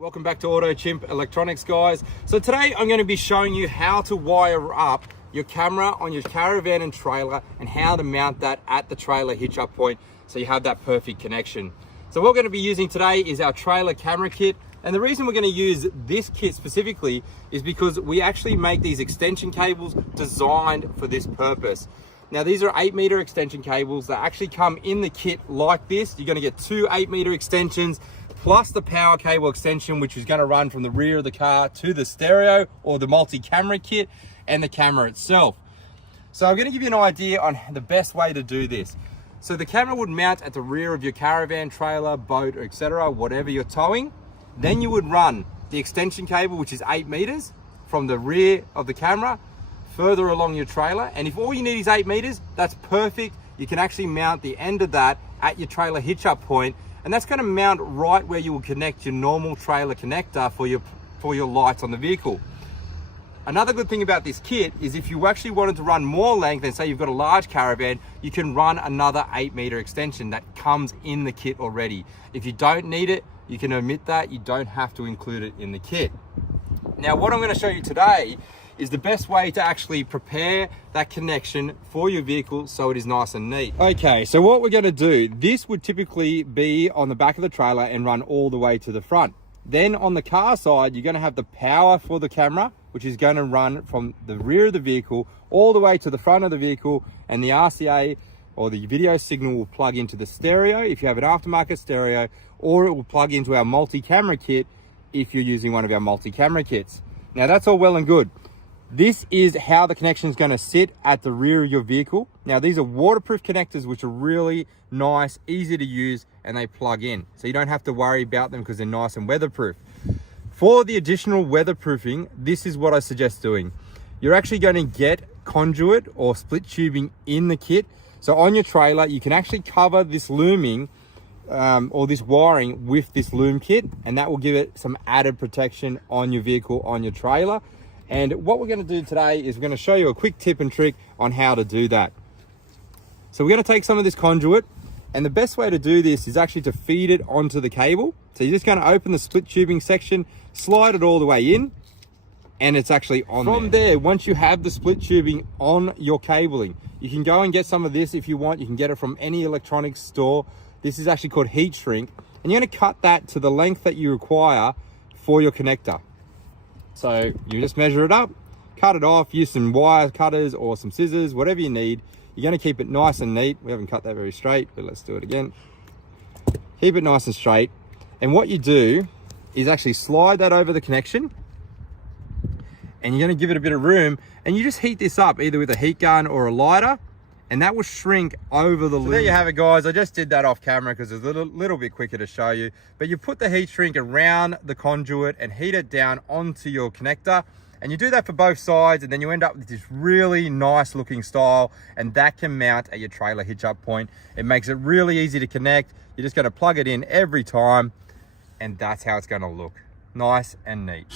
Welcome back to AutoChimp Electronics, guys. So today I'm going to be showing you how to wire up your camera on your caravan and trailer and how to mount that at the trailer hitch up point so you have that perfect connection. So what we're going to be using today is our trailer camera kit. And the reason we're going to use this kit specifically is because we actually make these extension cables designed for this purpose. Now these are 8-meter extension cables that actually come in the kit like this. You're going to get two 8-meter extensions plus the power cable extension, which is going to run from the rear of the car to the stereo or the multi-camera kit and the camera itself. So I'm going to give you an idea on the best way to do this. So the camera would mount at the rear of your caravan, trailer, boat, etc., whatever you're towing. Then you would run the extension cable, which is 8 meters from the rear of the camera further along your trailer. And if all you need is 8 meters, that's perfect. You can actually mount the end of that at your trailer hitch up point, and that's going to mount right where you will connect your normal trailer connector for your lights on the vehicle. Another good thing about this kit is if you actually wanted to run more length, and say you've got a large caravan, you can run another 8-meter extension that comes in the kit already. If you don't need it, you can omit that. You don't have to include it in the kit. Now, what I'm going to show you today is the best way to actually prepare that connection for your vehicle so it is nice and neat. Okay, so what we're going to do, this would typically be on the back of the trailer and run all the way to the front. Then on the car side, you're going to have the power for the camera, which is going to run from the rear of the vehicle all the way to the front of the vehicle, and the RCA or the video signal will plug into the stereo if you have an aftermarket stereo, or it will plug into our multi-camera kit if you're using one of our multi-camera kits. Now that's all well and good. This is how the connection is going to sit at the rear of your vehicle. Now these are waterproof connectors, which are really nice, easy to use, and they plug in. So you don't have to worry about them because they're nice and weatherproof. For the additional weatherproofing, this is what I suggest doing. You're actually going to get conduit or split tubing in the kit. So on your trailer, you can actually cover this looming or this wiring with this loom kit, and that will give it some added protection on your vehicle, on your trailer. And what we're going to do today is we're going to show you a quick tip and trick on how to do that. So we're going to take some of this conduit, and the best way to do this is actually to feed it onto the cable. So you're just going to open the split tubing section, slide it all the way in, and it's actually on there. From there, once you have the split tubing on your cabling, you can go and get some of this if you want. You can get it from any electronics store. This is actually called heat shrink, and you're going to cut that to the length that you require for your connector. So you just measure it up, cut it off, use some wire cutters or some scissors, whatever you need. You're going to keep it nice and neat. We haven't cut that very straight, but let's do it again. Keep it nice and straight. And what you do is actually slide that over the connection, and you're going to give it a bit of room, and you just heat this up either with a heat gun or a lighter, and that will shrink over the lid. So there you have it, guys. I just did that off camera because it's a little bit quicker to show you. But you put the heat shrink around the conduit and heat it down onto your connector. And you do that for both sides, and then you end up with this really nice looking style, and that can mount at your trailer hitch up point. It makes it really easy to connect. You're just going to plug it in every time, and that's how it's going to look. Nice and neat.